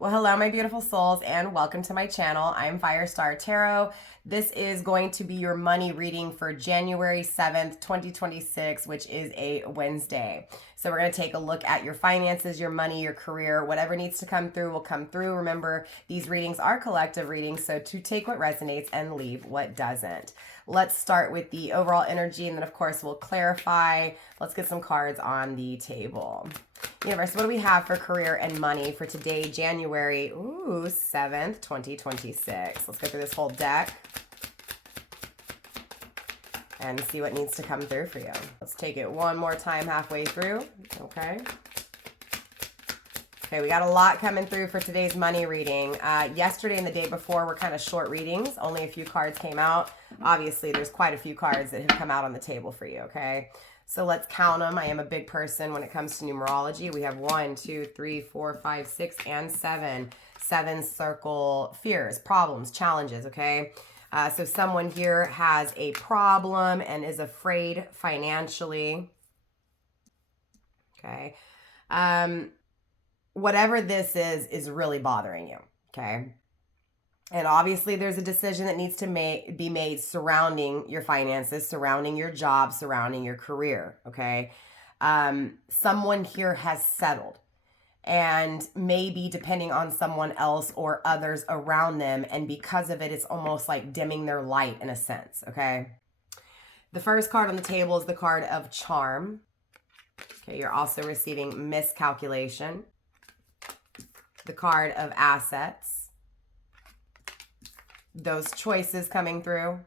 Well, hello, my beautiful souls, and welcome to my channel. I'm Firestar Tarot. This is going to be your money reading for January 7th, 2026, which is a Wednesday. So we're going to take a look at your finances, your money, your career. Whatever needs to come through will come through. Remember, these readings are collective readings, so to take what resonates and leave what doesn't. Let's start with the overall energy, and then, of course, we'll clarify. Let's get some cards on the table. Universe, what do we have for career and money for today, January 7th, 2026? Let's go through this whole deck and see what needs to come through for you. Let's take it one more time halfway through. Okay. Okay, we got a lot coming through for today's money reading. Yesterday and the day before were kind of short readings. Only a few cards came out. Obviously, there's quite a few cards that have come out on the table for you, okay? So let's count them. I am a big person when it comes to numerology. We have 1, 2, 3, 4, 5, 6, and 7. 7 circle fears, problems, challenges, okay? So someone here has a problem and is afraid financially, okay? Whatever this is really bothering you, okay? And obviously there's a decision that needs to be made surrounding your finances, surrounding your job, surrounding your career, okay? Someone here has settled, and maybe depending on someone else or others around them, and because of it, it's almost like dimming their light in a sense, okay? The first card on the table is the card of charm. Okay, you're also receiving miscalculation. The card of assets. Those choices coming through.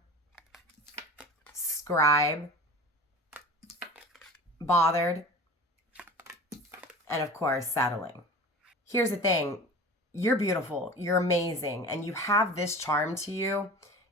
Scribe. Bothered. And of course, settling. Here's the thing. You're beautiful. You're amazing. And you have this charm to you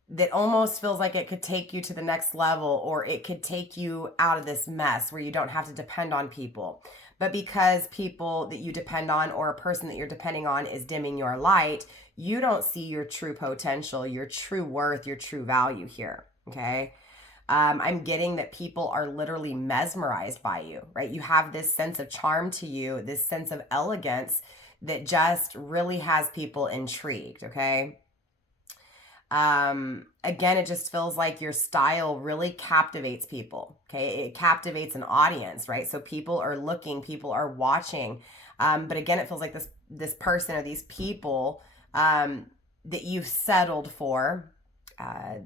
that almost feels like it could take you to the next level, or it could take you out of this mess where you don't have to depend on people. But because people that you depend on, or a person that you're depending on, is dimming your light, you don't see your true potential, your true worth, your true value here, okay? I'm getting that people are literally mesmerized by you, right? You have this sense of charm to you, this sense of elegance that just really has people intrigued, okay? Again, it just feels like your style really captivates people, okay? It captivates an audience, right? So people are looking, people are watching. But again, it feels like this person or these people that you've settled for,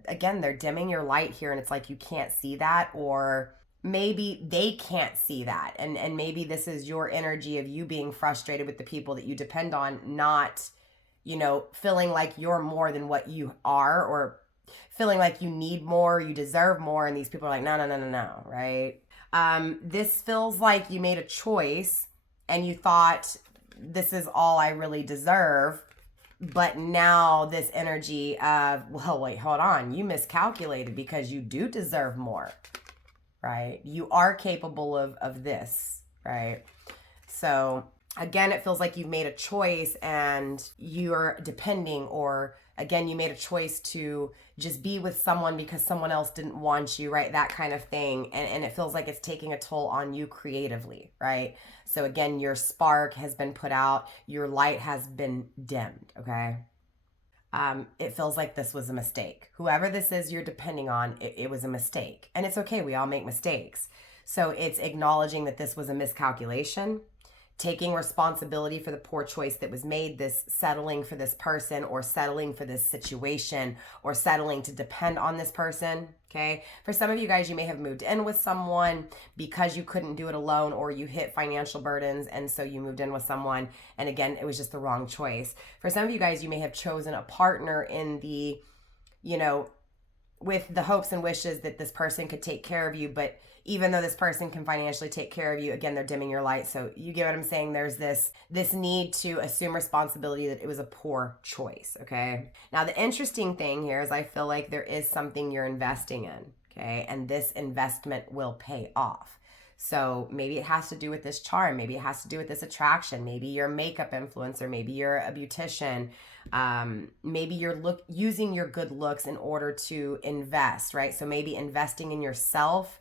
again, they're dimming your light here, and it's like you can't see that, or maybe they can't see that. And maybe this is your energy of you being frustrated with the people that you depend on, not, feeling like you're more than what you are, or feeling like you need more, you deserve more, and these people are like, no, right? This feels like you made a choice and you thought, this is all I really deserve. But now this energy of, well, wait, hold on, you miscalculated, because you do deserve more, right? You are capable of this, right? So again, it feels like you've made a choice and you're depending, or again, you made a choice to just be with someone because someone else didn't want you, right? That kind of thing. And it feels like it's taking a toll on you creatively, right? So again, your spark has been put out, your light has been dimmed, okay? It feels like this was a mistake. Whoever this is you're depending on, it was a mistake. And it's okay, we all make mistakes. So it's acknowledging that this was a miscalculation, taking responsibility for the poor choice that was made, this settling for this person, or settling for this situation, or settling to depend on this person, okay? For some of you guys, you may have moved in with someone because you couldn't do it alone, or you hit financial burdens, and so you moved in with someone, and again, it was just the wrong choice. For some of you guys, you may have chosen a partner in the, with the hopes and wishes that this person could take care of you, but even though this person can financially take care of you, again, they're dimming your light. So you get what I'm saying? There's this need to assume responsibility that it was a poor choice, okay? Now, the interesting thing here is I feel like there is something you're investing in, okay? And this investment will pay off. So maybe it has to do with this charm. Maybe it has to do with this attraction. Maybe you're a makeup influencer. Maybe you're a beautician. Maybe you're using your good looks in order to invest, right? So maybe investing in yourself,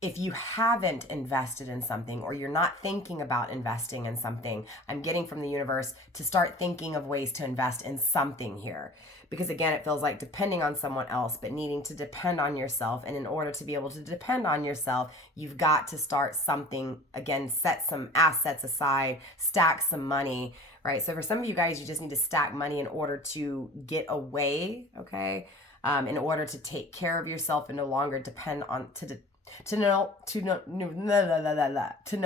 If you haven't invested in something or you're not thinking about investing in something, I'm getting from the universe to start thinking of ways to invest in something here. Because again, it feels like depending on someone else, but needing to depend on yourself. And in order to be able to depend on yourself, you've got to start something, again, set some assets aside, stack some money, right? So for some of you guys, you just need to stack money in order to get away, okay? In order to take care of yourself and no longer depend on, to no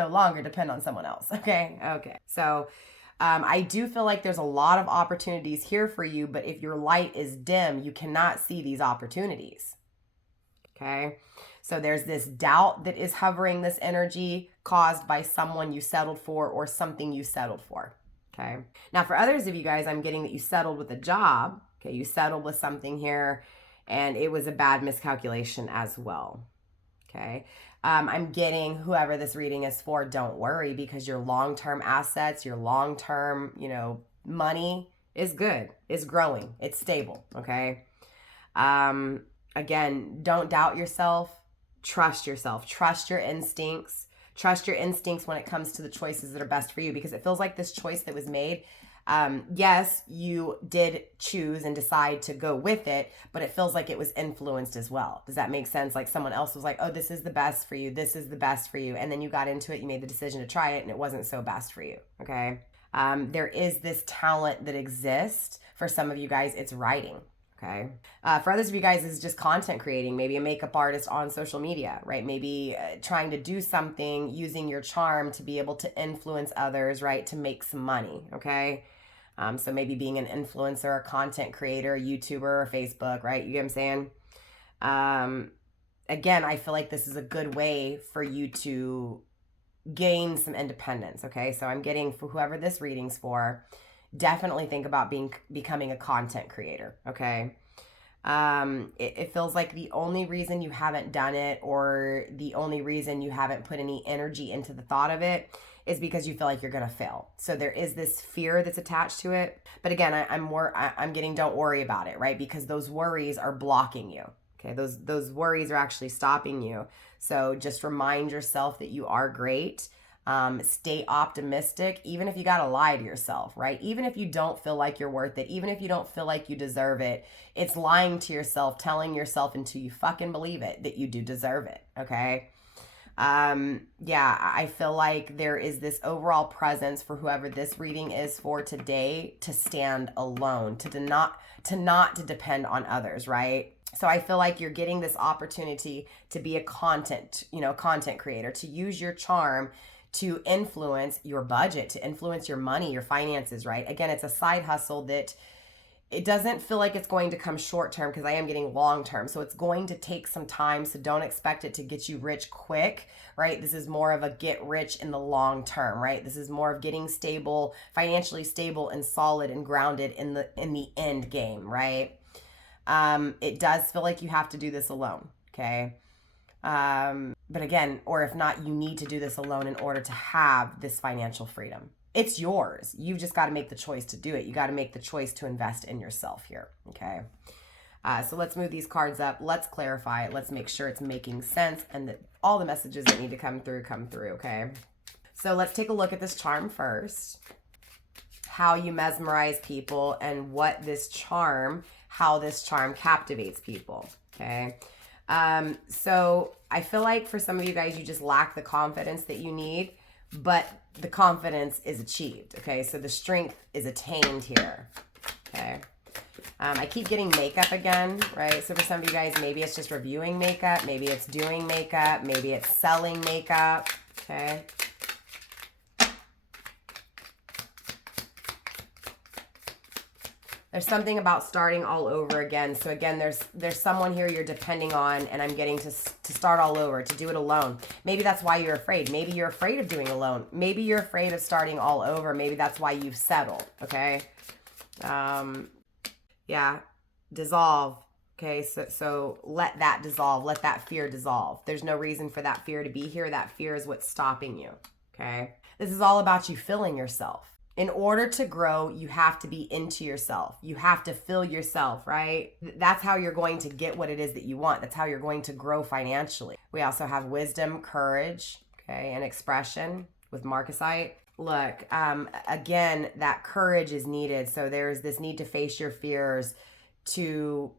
longer depend on someone else. Okay. So I do feel like there's a lot of opportunities here for you, but if your light is dim, you cannot see these opportunities. Okay. So there's this doubt that is hovering this energy caused by someone you settled for or something you settled for. Okay. Now for others of you guys, I'm getting that you settled with a job. Okay. You settled with something here and it was a bad miscalculation as well. Okay. I'm getting whoever this reading is for, don't worry, because your long-term assets, your long-term, money is good, is growing, it's stable. Okay. Again, don't doubt yourself, trust your instincts, when it comes to the choices that are best for you, because it feels like this choice that was made, yes, you did choose and decide to go with it, but it feels like it was influenced as well. Does that make sense? Like someone else was like, oh, this is the best for you. This is the best for you. And then you got into it, you made the decision to try it and it wasn't so best for you. Okay. There is this talent that exists for some of you guys. It's writing. Okay. For others of you guys, it's just content creating, maybe a makeup artist on social media, right? Maybe trying to do something using your charm to be able to influence others, right? To make some money. Okay. So maybe being an influencer, a content creator, a YouTuber, or Facebook, right? You get what I'm saying? Again, I feel like this is a good way for you to gain some independence. Okay. So I'm getting, for whoever this reading's for, definitely think about becoming a content creator. Okay. It feels like the only reason you haven't done it, or the only reason you haven't put any energy into the thought of it, is because you feel like you're going to fail. So there is this fear that's attached to it. But again, I'm getting, don't worry about it, right? Because those worries are blocking you. Okay. Those worries are actually stopping you. So just remind yourself that you are great. Stay optimistic, even if you got to lie to yourself, right? Even if you don't feel like you're worth it, even if you don't feel like you deserve it, it's lying to yourself, telling yourself until you fucking believe it that you do deserve it. Okay. I feel like there is this overall presence for whoever this reading is for today to stand alone, to not to depend on others, right? So I feel like you're getting this opportunity to be a content creator, to use your charm to influence your budget, to influence your money, your finances, right? Again, it's a side hustle that it doesn't feel like it's going to come short term, because I am getting long term. So it's going to take some time. So don't expect it to get you rich quick, right? This is more of a get rich in the long term, right? This is more of getting stable, financially stable and solid and grounded in the end game, right? It does feel like you have to do this alone. Okay. But again, or if not, you need to do this alone in order to have this financial freedom. It's yours. You've just got to make the choice to do it. You got to make the choice to invest in yourself here. Okay. So let's move these cards up. Let's clarify it. Let's make sure it's making sense and that all the messages that need to come through. Okay. So let's take a look at this charm first. How you mesmerize people and how this charm captivates people. Okay. So I feel like for some of you guys, you just lack the confidence that you need, but the confidence is achieved. Okay. So the strength is attained here. Okay. I keep getting makeup again, right? So for some of you guys, maybe it's just reviewing makeup. Maybe it's doing makeup. Maybe it's selling makeup. Okay. There's something about starting all over again. So again, there's someone here you're depending on, and I'm getting to start all over, to do it alone. Maybe that's why you're afraid. Maybe you're afraid of doing alone. Maybe you're afraid of starting all over. Maybe that's why you've settled. Okay. Dissolve. Okay. So let that dissolve. Let that fear dissolve. There's no reason for that fear to be here. That fear is what's stopping you. Okay. This is all about you filling yourself. In order to grow, you have to be into yourself. You have to fill yourself, right? That's how you're going to get what it is that you want. That's how you're going to grow financially. We also have wisdom, courage, okay, and expression with Marcusite. Look, again, that courage is needed. So there's this need to face your fears, to,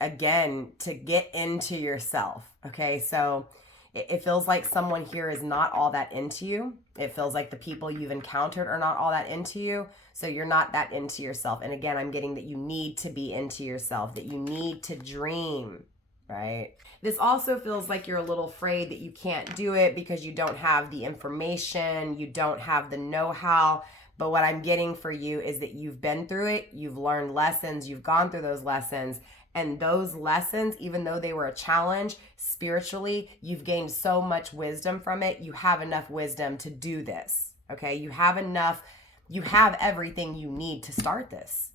again, to get into yourself, okay? So it feels like someone here is not all that into you. It feels like the people you've encountered are not all that into you. So you're not that into yourself. And again, I'm getting that you need to be into yourself, that you need to dream, right? This also feels like you're a little afraid that you can't do it because you don't have the information, you don't have the know-how. But what I'm getting for you is that you've been through it, you've learned lessons, you've gone through those lessons. And those lessons, even though they were a challenge, spiritually, you've gained so much wisdom from it. You have enough wisdom to do this, okay? You have everything you need to start this.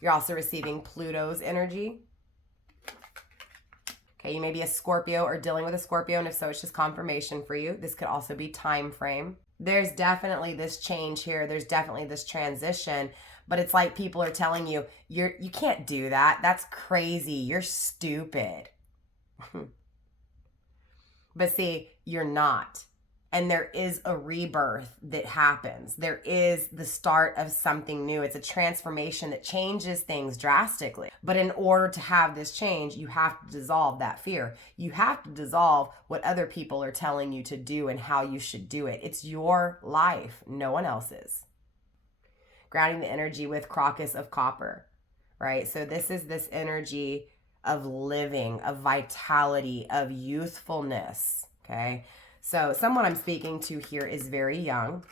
You're also receiving Pluto's energy. Okay, you may be a Scorpio or dealing with a Scorpio, and if so, it's just confirmation for you. This could also be time frame. There's definitely this change here. There's definitely this transition. But it's like people are telling you, you can't do that. That's crazy. You're stupid. But see, you're not. And there is a rebirth that happens. There is the start of something new. It's a transformation that changes things drastically. But in order to have this change, you have to dissolve that fear. You have to dissolve what other people are telling you to do and how you should do it. It's your life, no one else's. Grounding the energy with Crocus of Copper, right? So this is this energy of living, of vitality, of youthfulness, okay? So someone I'm speaking to here is very young,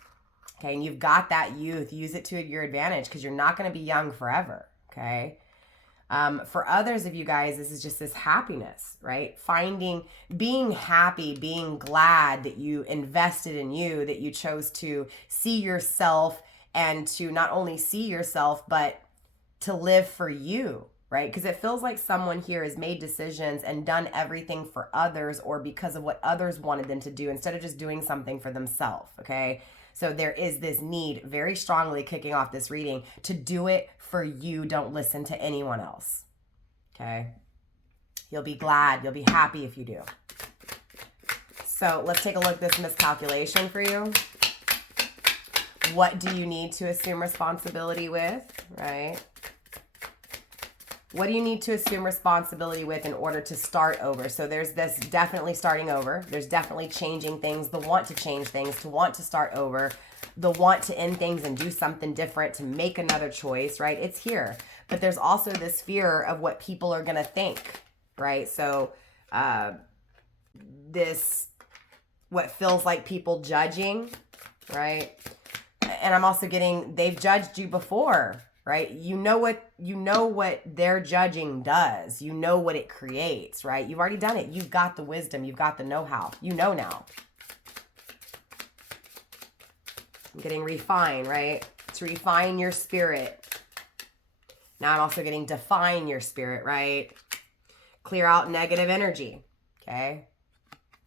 okay? And you've got that youth. Use it to your advantage because you're not going to be young forever, okay? For others of you guys, this is just this happiness, right? Being happy, being glad that you invested in you, that you chose to see yourself and to not only see yourself, but to live for you, right? Because it feels like someone here has made decisions and done everything for others or because of what others wanted them to do instead of just doing something for themselves, okay? So there is this need very strongly kicking off this reading to do it for you. Don't listen to anyone else, okay? You'll be glad, you'll be happy if you do. So let's take a look at this miscalculation for you. What do you need to assume responsibility with, right? What do you need to assume responsibility with in order to start over? So there's this definitely starting over. There's definitely changing things, the want to change things, to want to start over, the want to end things and do something different, to make another choice, right? It's here. But there's also this fear of what people are going to think, right? So what feels like people judging, right? And I'm also getting, they've judged you before, right? You know what their judging does. You know what it creates, right? You've already done it. You've got the wisdom. You've got the know-how. You know now. I'm getting refine, right? To refine your spirit. Now I'm also getting define your spirit, right? Clear out negative energy, okay?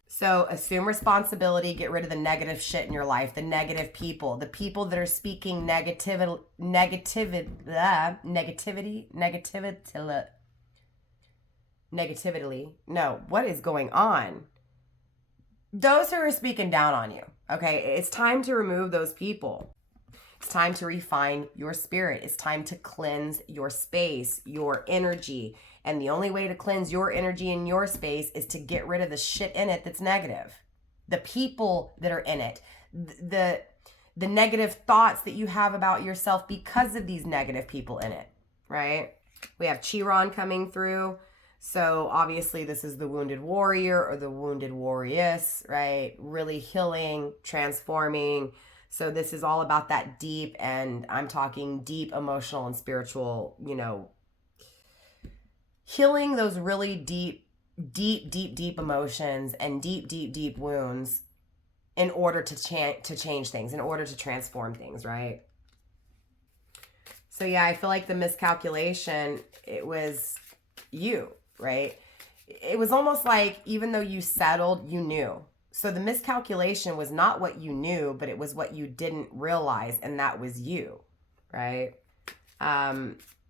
So assume responsibility, get rid of the negative shit in your life, the negative people, the people that are speaking negativity. No, what is going on? Those who are speaking down on you, okay? It's time to remove those people. It's time to refine your spirit. It's time to cleanse your space, your energy. And the only way to cleanse your energy in your space is to get rid of the shit in it that's negative. The people that are in it. The negative thoughts that you have about yourself because of these negative people in it, right? We have Chiron coming through. So obviously this is the wounded warrior or the wounded warrioress, right? Really healing, transforming. So this is all about that deep, and I'm talking deep emotional and spiritual, healing those really deep emotions and deep wounds in order to change things, in order to transform things, right? So yeah, I feel like the miscalculation, it was you, right? It was almost like even though you settled, you knew. So the miscalculation was not what you knew, but it was what you didn't realize, and that was you, right?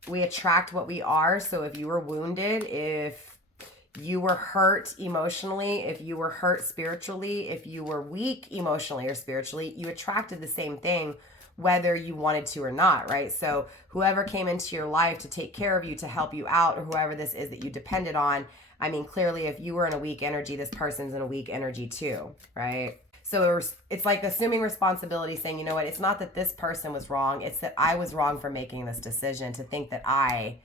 We attract what we are. So if you were wounded, if you were hurt emotionally, if you were hurt spiritually, if you were weak emotionally or spiritually, you attracted the same thing, whether you wanted to or not, right? So whoever came into your life to take care of you, to help you out, or whoever this is that you depended on, I mean, clearly if you were in a weak energy, this person's in a weak energy too, right? So it's like assuming responsibility, saying, you know what, it's not that this person was wrong, it's that I was wrong for making this decision to think that I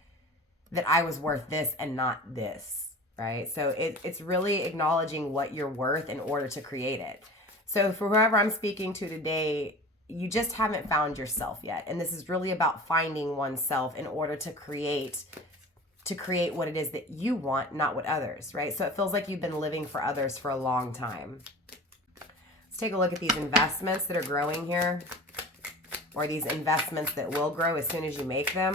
was worth this and not this, right? So it's really acknowledging what you're worth in order to create it. So for whoever I'm speaking to today, you just haven't found yourself yet. And this is really about finding oneself in order to create what it is that you want, not what others, right? So it feels like you've been living for others for a long time. Let's take a look at these investments that are growing here, or these investments that will grow as soon as you make them.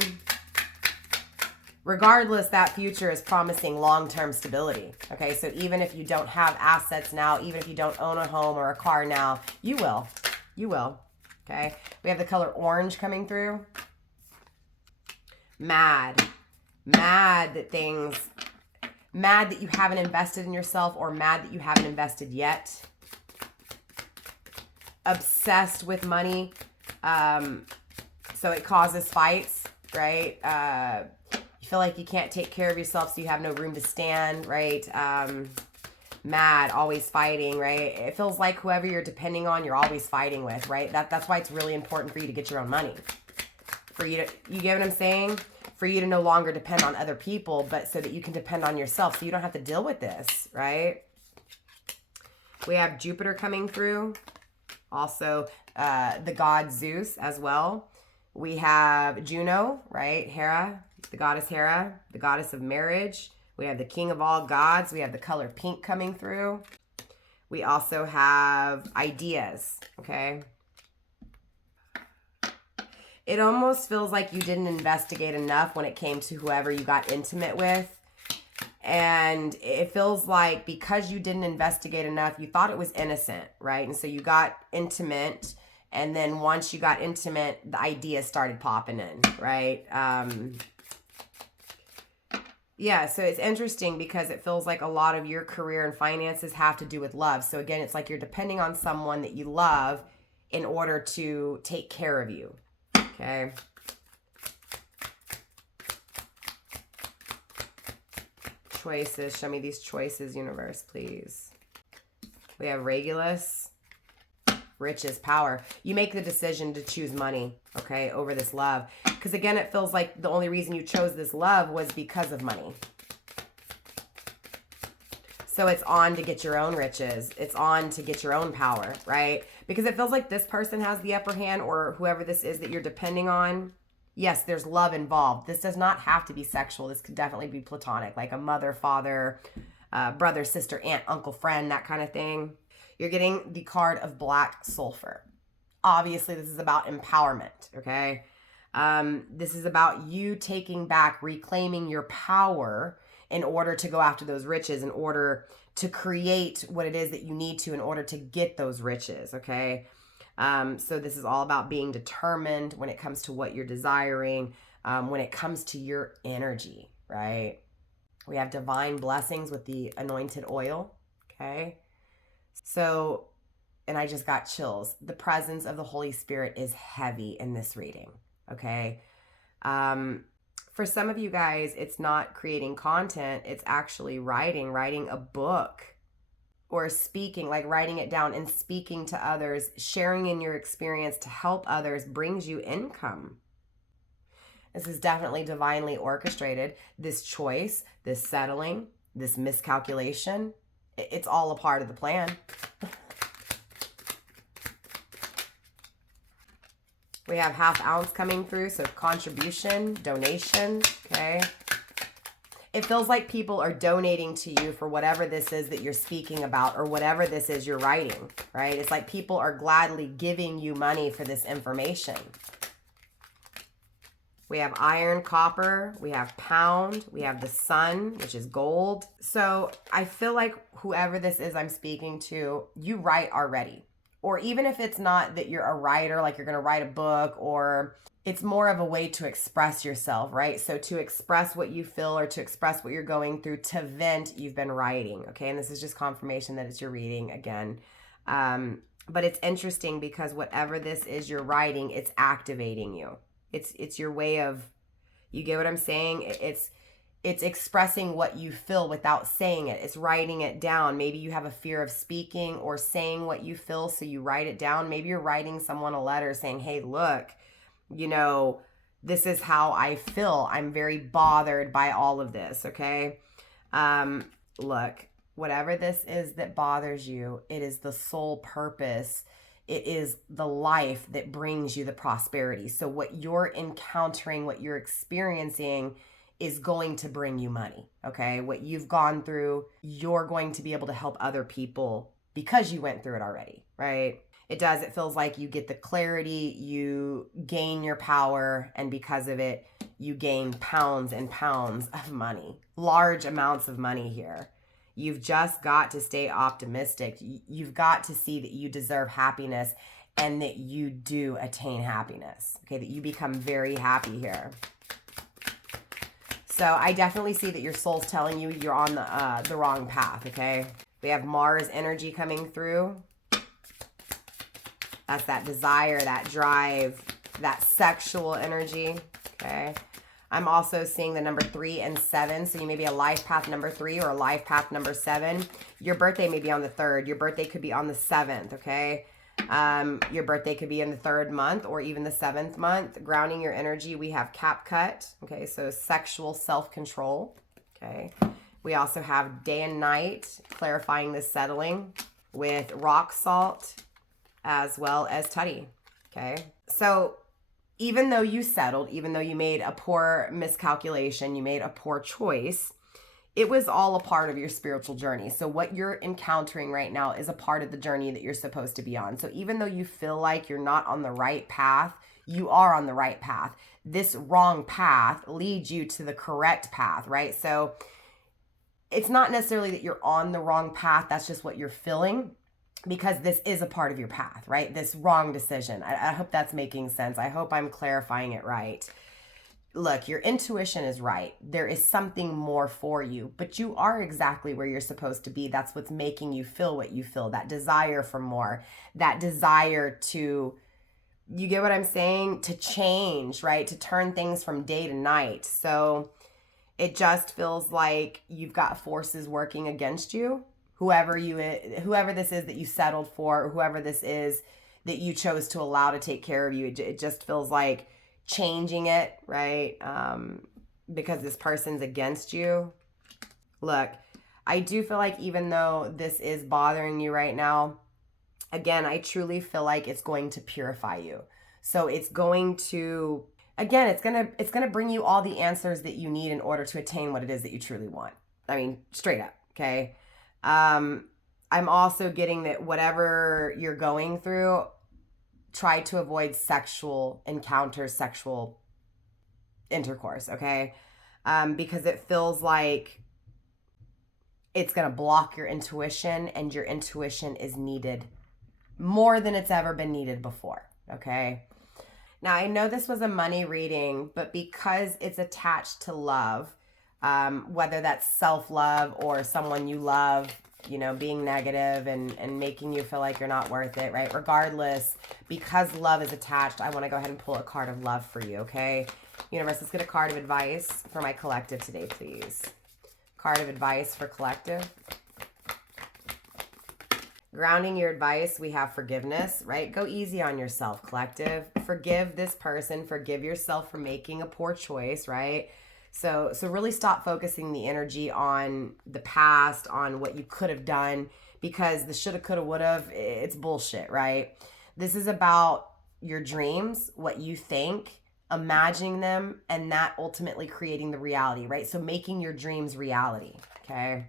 Regardless, that future is promising long-term stability, okay? So even if you don't have assets now, even if you don't own a home or a car now, you will. You will, okay? We have the color orange coming through. Mad that you haven't invested in yourself, or mad that you haven't invested yet. Obsessed with money, so it causes fights, right? You feel like you can't take care of yourself, so you have no room to stand, right? Mad, always fighting, right? It feels like whoever you're depending on, you're always fighting with, right? That's why it's really important for you to get your own money. You get what I'm saying? For you to no longer depend on other people, but so that you can depend on yourself, so you don't have to deal with this, right? We have Jupiter coming through. Also, the god Zeus as well. We have Juno, right? Hera, the goddess Hera, the goddess of marriage. We have the king of all gods. We have the color pink coming through. We also have ideas, okay? It almost feels like you didn't investigate enough when it came to whoever you got intimate with. And it feels like because you didn't investigate enough, you thought it was innocent, right? And so you got intimate, and then once you got intimate, the ideas started popping in, right? Yeah, so it's interesting because it feels like a lot of your career and finances have to do with love. So again, it's like you're depending on someone that you love in order to take care of you, okay? Choices. Show me these choices, universe, please. We have Regulus. Riches, power. You make the decision to choose money, okay, over this love. Because again, it feels like the only reason you chose this love was because of money. So it's on to get your own riches. It's on to get your own power, right? Because it feels like this person has the upper hand, or whoever this is that you're depending on. Yes, there's love involved. This does not have to be sexual. This could definitely be platonic, like a mother, father, brother, sister, aunt, uncle, friend, that kind of thing. You're getting the card of black sulfur. Obviously, this is about empowerment, okay? This is about you taking back, reclaiming your power in order to go after those riches, in order to create what it is that you need to in order to get those riches, okay? So this is all about being determined when it comes to what you're desiring, when it comes to your energy, right? We have divine blessings with the anointed oil, okay? So, and I just got chills. The presence of the Holy Spirit is heavy in this reading, okay? For some of you guys, it's not creating content. It's actually writing a book, or speaking, like writing it down and speaking to others, sharing in your experience to help others brings you income. This is definitely divinely orchestrated. This choice, this settling, this miscalculation, it's all a part of the plan. We have half ounce coming through, so contribution, donation, okay? It feels like people are donating to you for whatever this is that you're speaking about, or whatever this is you're writing, right? It's like people are gladly giving you money for this information. We have iron, copper, we have pound, we have the sun, which is gold. So I feel like whoever this is I'm speaking to, you write already. Or even if it's not that you're a writer, like you're going to write a book, or it's more of a way to express yourself, right? So to express what you feel or to express what you're going through, to vent, you've been writing, okay? And this is just confirmation that it's your reading again. But it's interesting because whatever this is you're writing, it's activating you. It's your way of, you get what I'm saying? It's expressing what you feel without saying it. It's writing it down. Maybe you have a fear of speaking or saying what you feel, so you write it down. Maybe you're writing someone a letter saying, hey, look, you know, this is how I feel. I'm very bothered by all of this, okay? Look, whatever this is that bothers you, it is the sole purpose. It is the life that brings you the prosperity. So what you're encountering, what you're experiencing is going to bring you money, okay? What you've gone through, you're going to be able to help other people because you went through it already, right? It does. It feels like you get the clarity, you gain your power, and because of it, you gain pounds and pounds of money, large amounts of money here. You've just got to stay optimistic. You've got to see that you deserve happiness and that you do attain happiness, okay? That you become very happy here. So I definitely see that your soul's telling you you're on the wrong path, okay? We have Mars energy coming through. That's that desire, that drive, that sexual energy, okay? I'm also seeing the number 3 and 7. So you may be a life path number 3 or a life path number 7. Your birthday may be on the 3rd. Your birthday could be on the 7th, okay? Your birthday could be in the 3rd month or even the 7th month. Grounding your energy, we have Capcut, okay? So sexual self-control, okay? We also have day and night, clarifying the settling with rock salt as well as tutty, okay? So even though you settled, even though you made a poor miscalculation, you made a poor choice, it was all a part of your spiritual journey. So what you're encountering right now is a part of the journey that you're supposed to be on. So even though you feel like you're not on the right path, you are on the right path. This wrong path leads you to the correct path, right? So it's not necessarily that you're on the wrong path. That's just what you're feeling, because this is a part of your path, right? This wrong decision. I hope that's making sense. I hope I'm clarifying it right. Look, your intuition is right. There is something more for you, but you are exactly where you're supposed to be. That's what's making you feel what you feel, that desire for more, that desire to, you get what I'm saying? To change, right? To turn things from day to night. So it just feels like you've got forces working against you. Whoever this is that you settled for, or whoever this is that you chose to allow to take care of you, it just feels like changing it, right? Because this person's against you. Look, I do feel like even though this is bothering you right now, again, I truly feel like it's going to purify you. So it's going to, again, it's gonna bring you all the answers that you need in order to attain what it is that you truly want. I mean, straight up, okay? I'm also getting that whatever you're going through, try to avoid sexual encounters, sexual intercourse, okay? Because it feels like it's going to block your intuition, and your intuition is needed more than it's ever been needed before, okay? Now, I know this was a money reading, but because it's attached to love, whether that's self-love or someone you love, you know, being negative and making you feel like you're not worth it, right? Regardless, because love is attached, I want to go ahead and pull a card of love for you, okay? Universe, let's get a card of advice for my collective today, please. Card of advice for collective. Grounding your advice, we have forgiveness, right? Go easy on yourself, collective. Forgive this person. Forgive yourself for making a poor choice, right? So really stop focusing the energy on the past, on what you could have done, because the shoulda, coulda, woulda, it's bullshit, right? This is about your dreams, what you think, imagining them, and that ultimately creating the reality, right? So making your dreams reality, okay?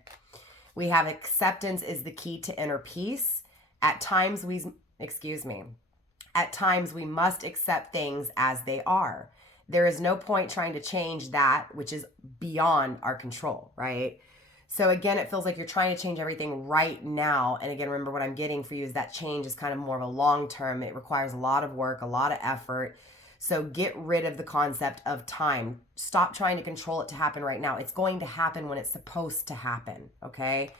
We have acceptance is the key to inner peace. At times we must accept things as they are. there is no point trying to change that which is beyond our control, right? So again, it feels like you're trying to change everything right now. And again, remember what I'm getting for you is that change is kind of more of a long term. It requires a lot of work, a lot of effort. So get rid of the concept of time. Stop trying to control it to happen right now. It's going to happen when it's supposed to happen, okay?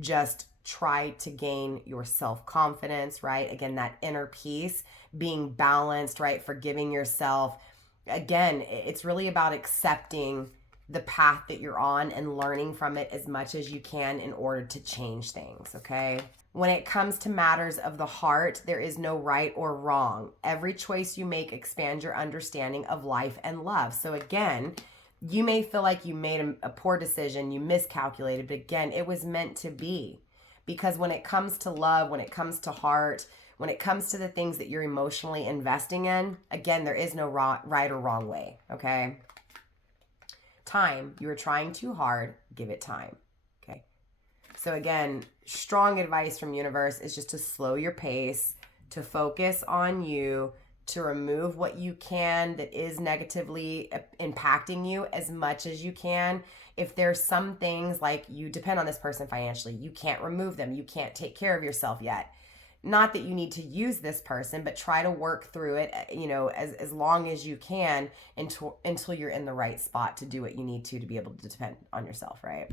Just try to gain your self-confidence, right? Again, that inner peace, being balanced, right? Forgiving yourself. Again, it's really about accepting the path that you're on and learning from it as much as you can in order to change things, okay? When it comes to matters of the heart, there is no right or wrong. Every choice you make expands your understanding of life and love. So again, you may feel like you made a poor decision, you miscalculated, but again, it was meant to be. Because when it comes to love, when it comes to heart, when it comes to the things that you're emotionally investing in, again, there is no right or wrong way, okay? Time, you are trying too hard, give it time, okay? So again, strong advice from universe is just to slow your pace, to focus on you, to remove what you can that is negatively impacting you as much as you can. If there's some things like you depend on this person financially, you can't remove them, you can't take care of yourself yet. Not that you need to use this person, but try to work through it, you know, as long as you can until you're in the right spot to do what you need to be able to depend on yourself, right?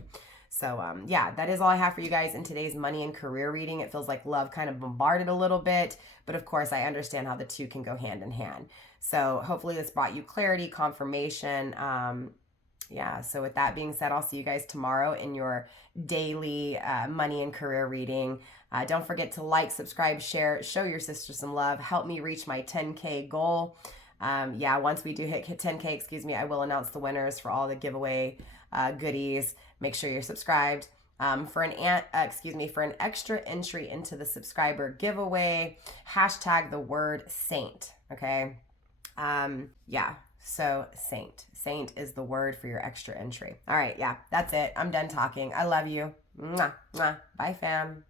So, yeah, that is all I have for you guys in today's money and career reading. It feels like love kind of bombarded a little bit, but of course, I understand how the two can go hand in hand. So hopefully this brought you clarity, confirmation. Yeah, so with that being said, I'll see you guys tomorrow in your daily money and career reading. Don't forget to like, subscribe, share, show your sister some love. Help me reach my 10K goal. Yeah, once we do hit 10K, I will announce the winners for all the giveaway goodies. Make sure you're subscribed. For an extra entry into the subscriber giveaway, hashtag the word saint. Okay. Yeah. So saint is the word for your extra entry. All right. Yeah, that's it. I'm done talking. I love you. Mwah, mwah. Bye, fam.